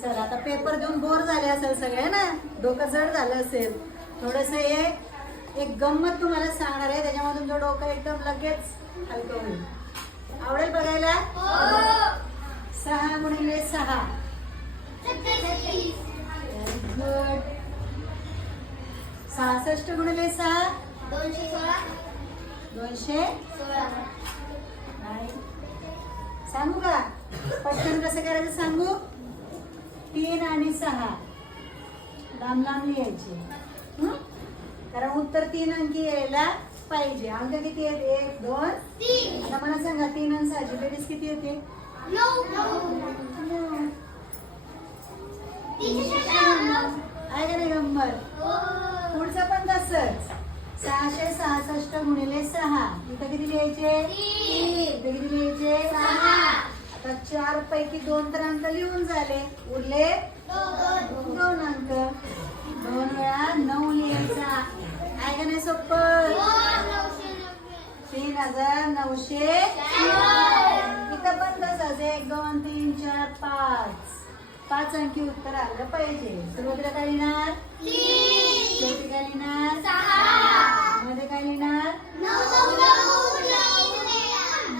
चला आता पेपर देऊन बोर झाले असेल सगळे ना? डोकं जड झालं असेल. थोडस हे एक गंमत तुम्हाला सांगणार आहे त्याच्यामुळे तुमचं डोकं एकदम लगेच हलकं होईल. आवडेल बघायला? सहा गुणिले सहा. सहासष्ट गुणिले सहा? दोनशे नाही. सांगू का? पटकन कसं करायचं सांगू? तीन आणि सहा. लांब लांब लिहायचे. हं? कारण उत्तर तीन अंकी यायला पाहिजे. अंक किती आहेत? एक दोन. आता मला सांगा तीन आणि सहाची बेरीज किती येते आहे का नाही गंमत पुढचं पण तसंच. सहाशे सहासष्ट गुणिले सहा. इथं किती लिहायचे? किती लिहायचे? चार पैकी दोन तर अंक लिहून झाले. उरले दोन अंक. दोन वेळा नऊ लिहायचा. आहे का नाही सोप? तीन हजार नऊशे इथं पण तसंच एक दोन तीन चार पाच. पाच अंकी उत्तर आलं पाहिजे. सुरुवातीला काय येणार शेवटी काय लिहिणार मध्ये काय लिहिणार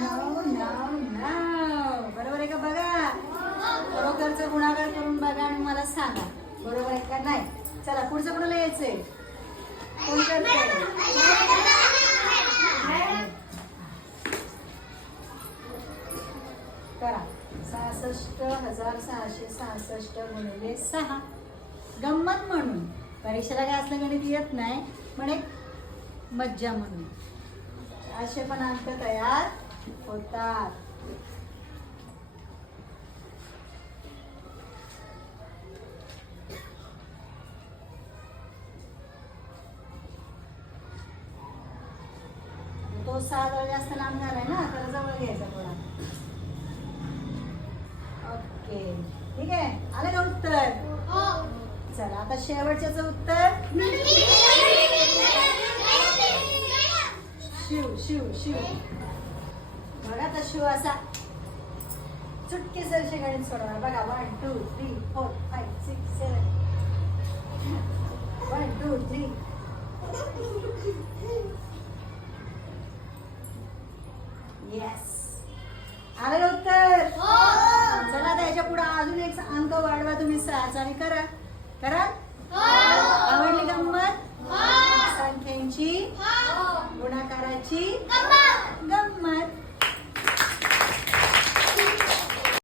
नऊ नऊ नऊ बरोबर आहे का बघा बरोबरचा गुणाकार करून बघा आणि मला सांगा. बरोबर आहे का नाही? चला पुढचं कोणाला यायचंय? कोण करा. सहासष्ट हजार सहाशे सहासष्ट गुणिले सहा. गंमत म्हणून. परीक्षेला काय असलं गणित येत नाही पण एक मज्जा म्हणून. असे पण अंक तयार होतात. तो सहा जवळ जास्त लांब झालाय ना तर जवळ घ्यायचा थोडा. ओके. ठीक आहे. आलं का उत्तर? चला आता शेवटच्याच उत्तर. शिव शिव शिव. बघा आता शिव असा. चुटकी सरशी गणित सोडवा. बघा वन टू थ्री फोर का उत्तर. चला आता याच्यापुढे अजून एक अंक वाढवा तुम्ही सहाचा आणि करा. करा? आवडली गंमत संख्यांची गुणाकाराची